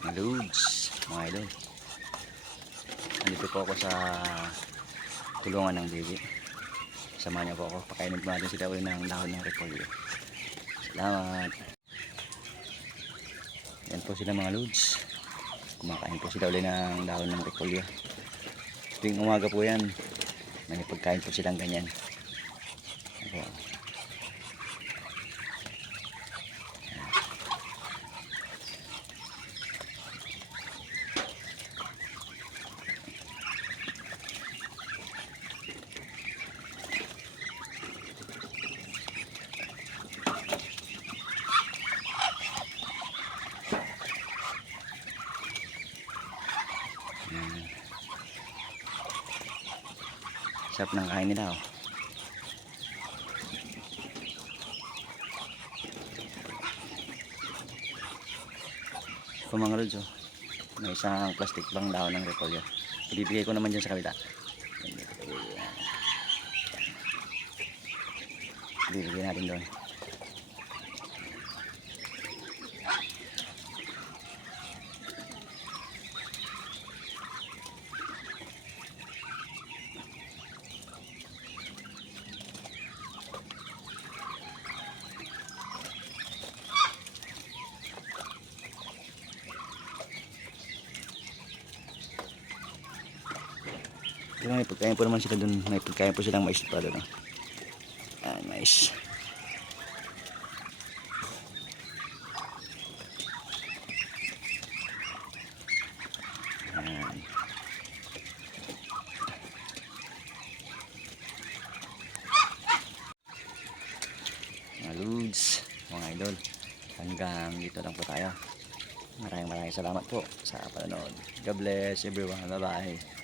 mga loads, mga idol. Nandito po ako sa tulungan ng baby. Samahan niyo po ako, pakainin po natin sila ulit ng dahon ng repolyo. Salamat. Yan po sila mga loads, kumakain po sila ulit ng dahon ng repolyo. Tuwing umaga po yan, may pagkain po silang ganyan. Ako. Sarap ng kain nila, oh. Ito mga lods, oh. May isang plastic bang dahon ng repolyo. Ibibigay ko naman dyan sa kabila. Ibibigay natin doon. Pero may pagkain po naman sila dun. May pagkain po silang mais pa doon. Ayan, mais. Ayan. Mga loads, mga idol. Hanggang dito lang po tayo. Maraming salamat po sa panonood. God bless everyone. Bye bye.